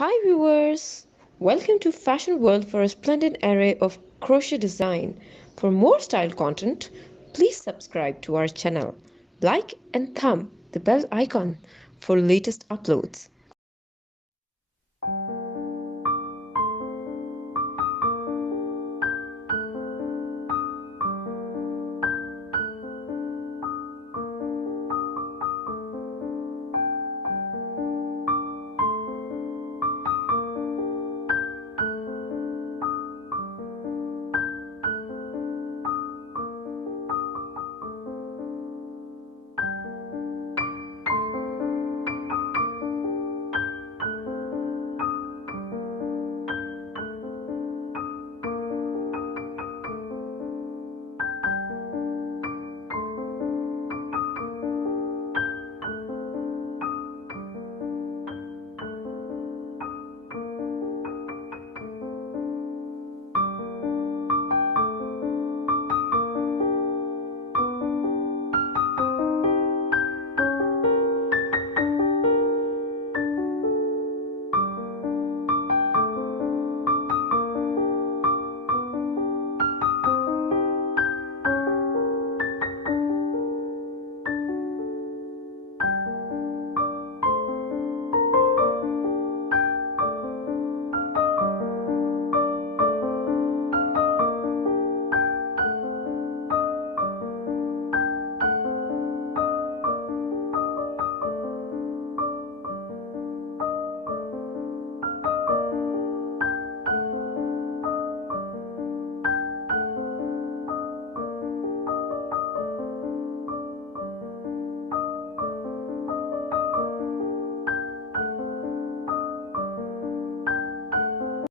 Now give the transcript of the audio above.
Hi viewers! Welcome to Fashion World for a splendid array of crochet design. For more style content, please subscribe to our channel. Like and thumb the bell icon for latest uploads.